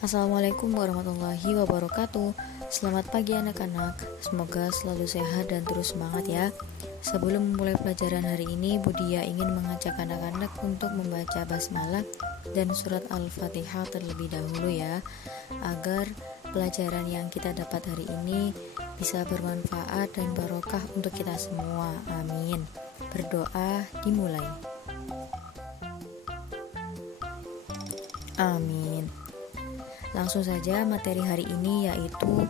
Assalamualaikum warahmatullahi wabarakatuh. Selamat pagi anak-anak. Semoga selalu sehat dan terus semangat ya. Sebelum memulai pelajaran hari ini, Budia ingin mengajak anak-anak untuk membaca basmalah dan surat Al-Fatihah terlebih dahulu ya, agar pelajaran yang kita dapat hari ini bisa bermanfaat dan barokah untuk kita semua. Amin. Berdoa dimulai. Amin. Langsung saja materi hari ini yaitu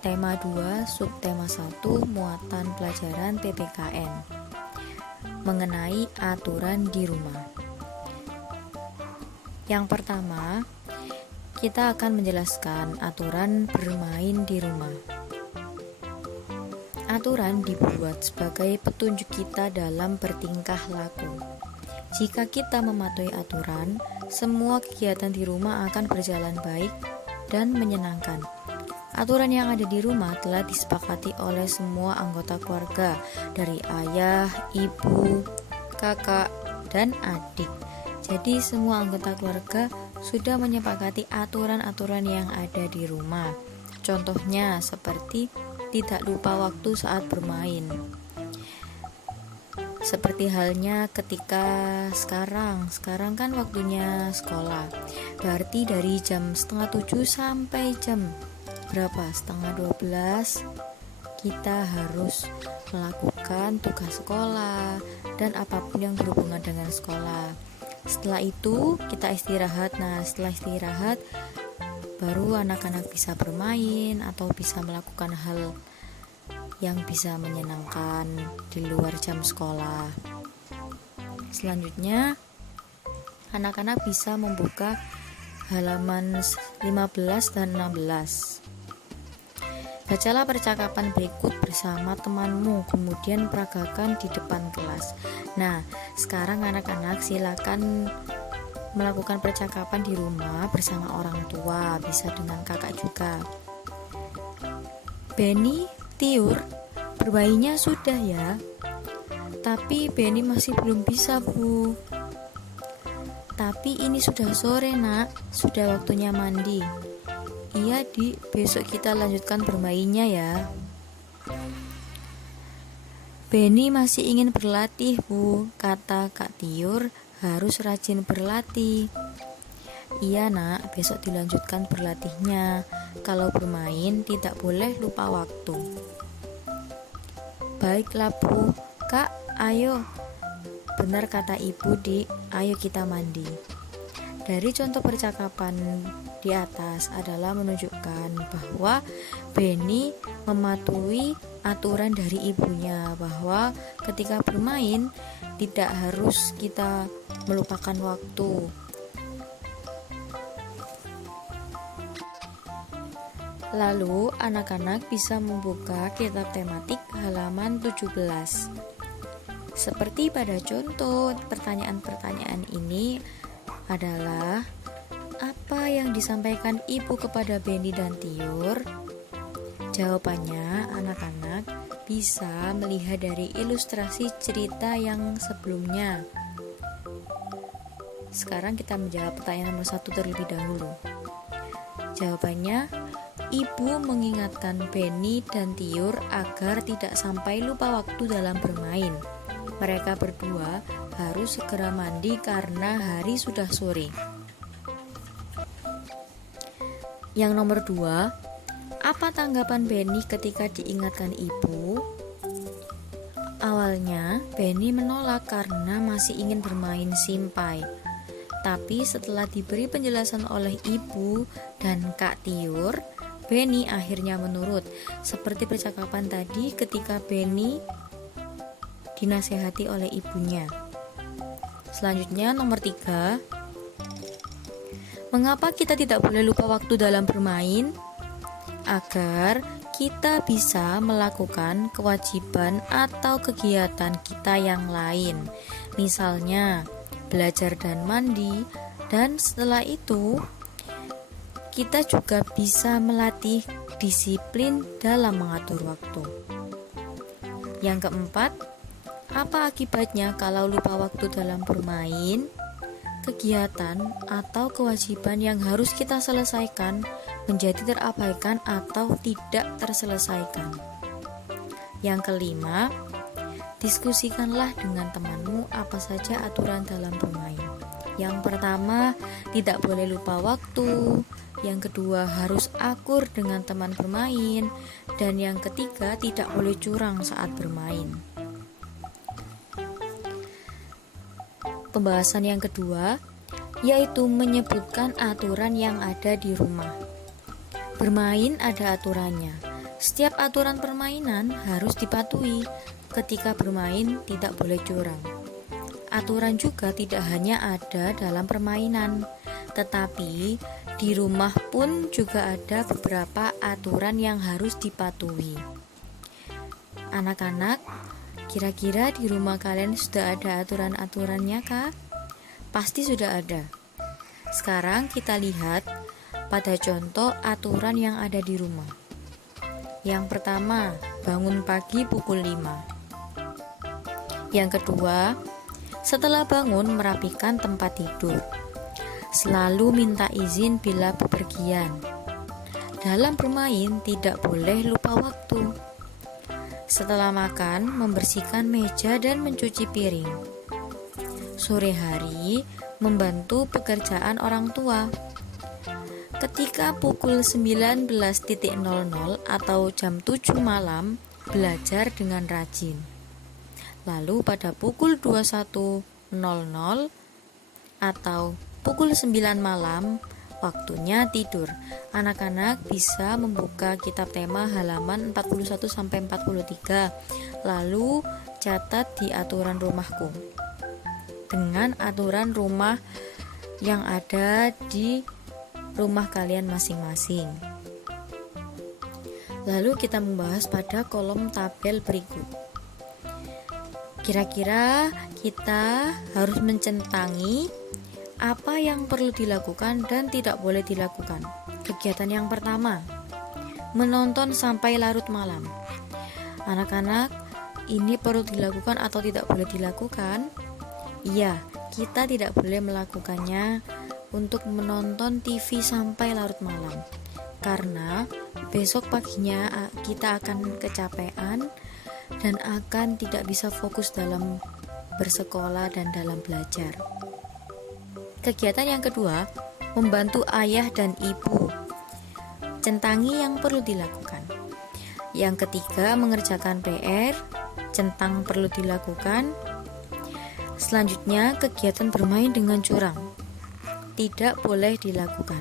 tema 2, subtema 1, muatan pelajaran PPKN mengenai aturan di rumah. Yang pertama, kita akan menjelaskan aturan bermain di rumah. Aturan dibuat sebagai petunjuk kita dalam bertingkah laku. Jika kita mematuhi aturan, semua kegiatan di rumah akan berjalan baik dan menyenangkan. Aturan yang ada di rumah telah disepakati oleh semua anggota keluarga, dari ayah, ibu, kakak, dan adik. Jadi semua anggota keluarga sudah menyepakati aturan-aturan yang ada di rumah. Contohnya seperti tidak lupa waktu saat bermain. Seperti halnya ketika sekarang kan waktunya sekolah. Berarti dari jam 6:30 sampai jam berapa? 11:30 kita harus melakukan tugas sekolah dan apapun yang berhubungan dengan sekolah. Setelah itu kita istirahat. Nah, setelah istirahat baru anak-anak bisa bermain atau bisa melakukan hal yang bisa menyenangkan di luar jam sekolah. Selanjutnya, anak-anak bisa membuka halaman 15 dan 16. Bacalah percakapan berikut bersama temanmu, kemudian peragakan di depan kelas. Nah, sekarang anak-anak silakan melakukan percakapan di rumah bersama orang tua, bisa dengan kakak juga. Benny, Tiur, berbayinya sudah ya. Tapi Benny masih belum bisa, Bu. Tapi ini sudah sore, Nak. Sudah waktunya mandi. Iya, Dik. Besok kita lanjutkan bermainnya ya. Benny masih ingin berlatih, Bu. Kata Kak Tiur, harus rajin berlatih. Iya, Nak. Besok dilanjutkan berlatihnya. Kalau bermain tidak boleh lupa waktu. Baiklah, Bu. Kak, ayo. Benar kata Ibu, Dik. Ayo kita mandi. Dari contoh percakapan di atas adalah menunjukkan bahwa Benny mematuhi aturan dari ibunya, bahwa ketika bermain tidak harus kita melupakan waktu. Lalu anak-anak bisa membuka kitab tematik halaman 17. Seperti pada contoh, pertanyaan-pertanyaan ini adalah apa yang disampaikan ibu kepada Benny dan Tiur? Jawabannya anak-anak bisa melihat dari ilustrasi cerita yang sebelumnya. Sekarang kita menjawab pertanyaan nomor 1 terlebih dahulu. Jawabannya, ibu mengingatkan Benny dan Tiur agar tidak sampai lupa waktu dalam bermain. Mereka berdua harus segera mandi karena hari sudah sore. Yang nomor 2, apa tanggapan Benny ketika diingatkan ibu? Awalnya, Benny menolak karena masih ingin bermain simpai. Tapi setelah diberi penjelasan oleh ibu dan Kak Tiur, Benny akhirnya menurut. Seperti percakapan tadi ketika Benny dinasehati oleh ibunya. Selanjutnya nomor 3, mengapa kita tidak boleh lupa waktu dalam bermain? Agar kita bisa melakukan kewajiban atau kegiatan kita yang lain. Misalnya belajar dan mandi, dan setelah itu kita juga bisa melatih disiplin dalam mengatur waktu. Yang keempat, apa akibatnya kalau lupa waktu dalam bermain? kegiatan atau kewajiban yang harus kita selesaikan menjadi terabaikan atau tidak terselesaikan. Yang kelima, diskusikanlah dengan temanmu apa saja aturan dalam bermain. Yang pertama, tidak boleh lupa waktu. Yang kedua, harus akur dengan teman bermain. Dan yang ketiga, tidak boleh curang saat bermain. Pembahasan yang kedua, yaitu menyebutkan aturan yang ada di rumah. Bermain ada aturannya. Setiap aturan permainan harus dipatuhi. Ketika bermain tidak boleh curang. Aturan juga tidak hanya ada dalam permainan, tetapi di rumah pun juga ada beberapa aturan yang harus dipatuhi. Anak-anak, kira-kira di rumah kalian sudah ada aturan-aturannya kah? Pasti sudah ada. Sekarang kita lihat pada contoh aturan yang ada di rumah. Yang pertama, bangun pagi pukul 5. Yang kedua, setelah bangun merapikan tempat tidur. Selalu minta izin bila bepergian. Dalam bermain tidak boleh lupa waktu. Setelah makan, membersihkan meja dan mencuci piring. Sore hari, membantu pekerjaan orang tua. Ketika pukul 19.00 atau jam 7 malam, belajar dengan rajin. Lalu pada pukul 21.00 atau pukul 9 malam, waktunya tidur. Anak-anak bisa membuka kitab tema halaman 41-43, lalu catat di aturan rumahku dengan aturan rumah yang ada di rumah kalian masing-masing. Lalu kita membahas pada kolom tabel berikut. Kira-kira kita harus mencentangi apa yang perlu dilakukan dan tidak boleh dilakukan. Kegiatan yang pertama, menonton sampai larut malam. Anak-anak, ini perlu dilakukan atau tidak boleh dilakukan? Iya, kita tidak boleh melakukannya untuk menonton TV sampai larut malam, karena besok paginya kita akan kecapean dan akan tidak bisa fokus dalam bersekolah dan dalam belajar. Kegiatan yang kedua, membantu ayah dan ibu. Centangi yang perlu dilakukan. Yang ketiga, mengerjakan PR, centang perlu dilakukan. Selanjutnya, kegiatan bermain dengan curang. Tidak boleh dilakukan.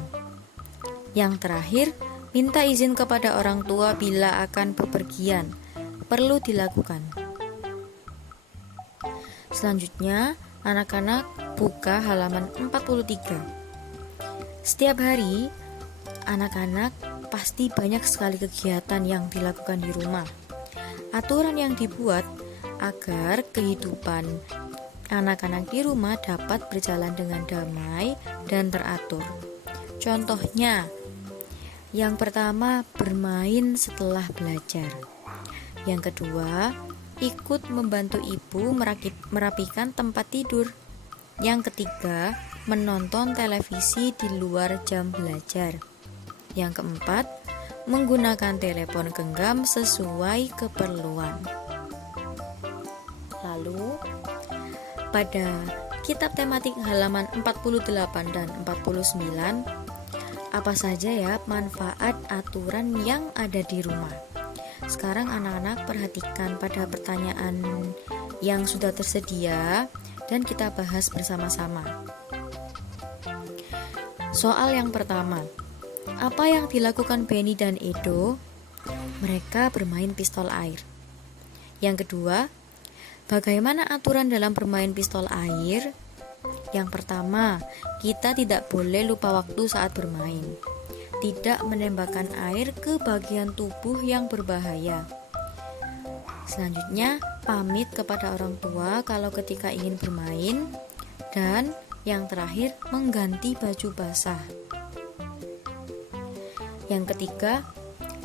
Yang terakhir, minta izin kepada orang tua bila akan bepergian. Perlu dilakukan. Selanjutnya, anak-anak buka halaman 43. Setiap hari, anak-anak pasti banyak sekali kegiatan yang dilakukan di rumah. Aturan yang dibuat agar kehidupan anak-anak di rumah dapat berjalan dengan damai dan teratur. Contohnya, yang pertama, bermain setelah belajar. Yang kedua, ikut membantu ibu merapikan tempat tidur. Yang ketiga, menonton televisi di luar jam belajar. Yang keempat, menggunakan telepon genggam sesuai keperluan. Lalu, pada kitab tematik halaman 48 dan 49, apa saja ya manfaat aturan yang ada di rumah? Sekarang anak-anak perhatikan pada pertanyaan yang sudah tersedia dan kita bahas bersama-sama. Soal yang pertama, apa yang dilakukan Benny dan Edo? Mereka bermain pistol air. Yang kedua, bagaimana aturan dalam bermain pistol air? Yang pertama, kita tidak boleh lupa waktu saat bermain. Tidak menembakkan air ke bagian tubuh yang berbahaya. Selanjutnya, pamit kepada orang tua kalau ketika ingin bermain. Dan yang terakhir, mengganti baju basah. Yang ketiga,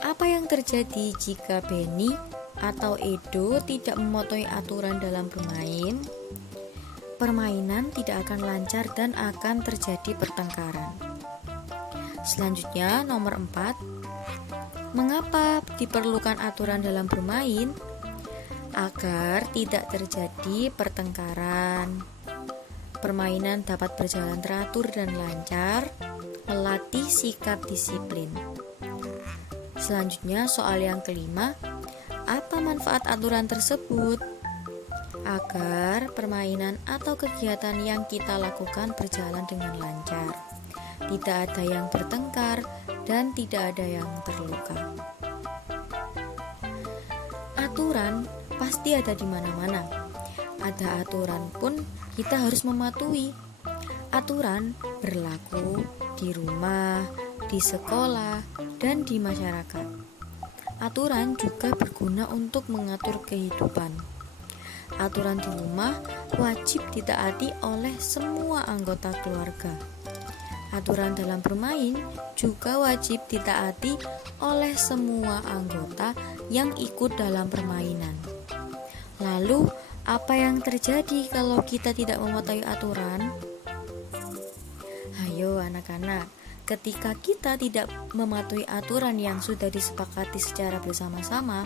apa yang terjadi jika Benny atau Edo tidak mematuhi aturan dalam bermain? permainan tidak akan lancar dan akan terjadi pertengkaran. Selanjutnya, nomor 4. Mengapa diperlukan aturan dalam bermain? Agar tidak terjadi pertengkaran. Permainan dapat berjalan teratur dan lancar, melatih sikap disiplin. Selanjutnya, soal yang kelima, apa manfaat aturan tersebut? Agar permainan atau kegiatan yang kita lakukan berjalan dengan lancar, tidak ada yang bertengkar dan tidak ada yang terluka. Aturan pasti ada di mana-mana. Ada aturan pun kita harus mematuhi. Aturan berlaku di rumah, di sekolah, dan di masyarakat. Aturan juga berguna untuk mengatur kehidupan. Aturan di rumah wajib ditaati oleh semua anggota keluarga. Aturan dalam bermain juga wajib ditaati oleh semua anggota yang ikut dalam permainan. Lalu, apa yang terjadi kalau kita tidak mematuhi aturan? Ayo anak-anak, ketika kita tidak mematuhi aturan yang sudah disepakati secara bersama-sama,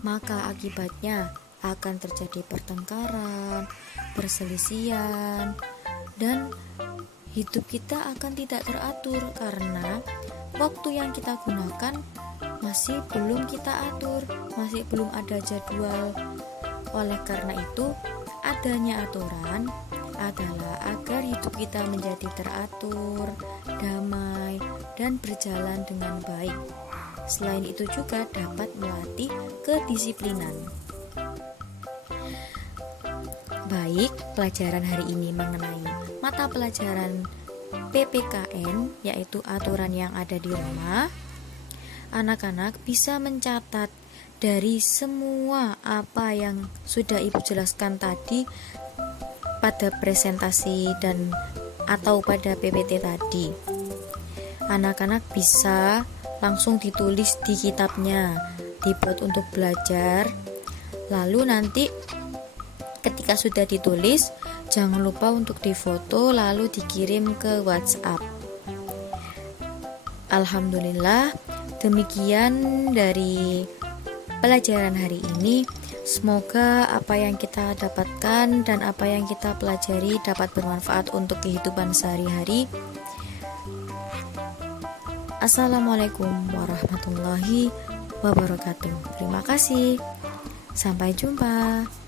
maka akibatnya akan terjadi pertengkaran, perselisihan, dan hidup kita akan tidak teratur karena waktu yang kita gunakan masih belum kita atur, masih belum ada jadwal. Oleh karena itu, adanya aturan adalah agar hidup kita menjadi teratur, damai, dan berjalan dengan baik. Selain itu juga dapat melatih kedisiplinan. Baik, pelajaran hari ini mengenai mata pelajaran PPKN, yaitu aturan yang ada di rumah. Anak-anak bisa mencatat dari semua apa yang sudah Ibu jelaskan tadi pada presentasi dan atau pada PPT tadi. Anak-anak bisa langsung ditulis di kitabnya, dibuat untuk belajar. Lalu nanti ketika sudah ditulis, jangan lupa untuk difoto lalu dikirim ke WhatsApp. Alhamdulillah, demikian dari pelajaran hari ini. Semoga apa yang kita dapatkan dan apa yang kita pelajari dapat bermanfaat untuk kehidupan sehari-hari. Assalamualaikum warahmatullahi wabarakatuh. Terima kasih. Sampai jumpa.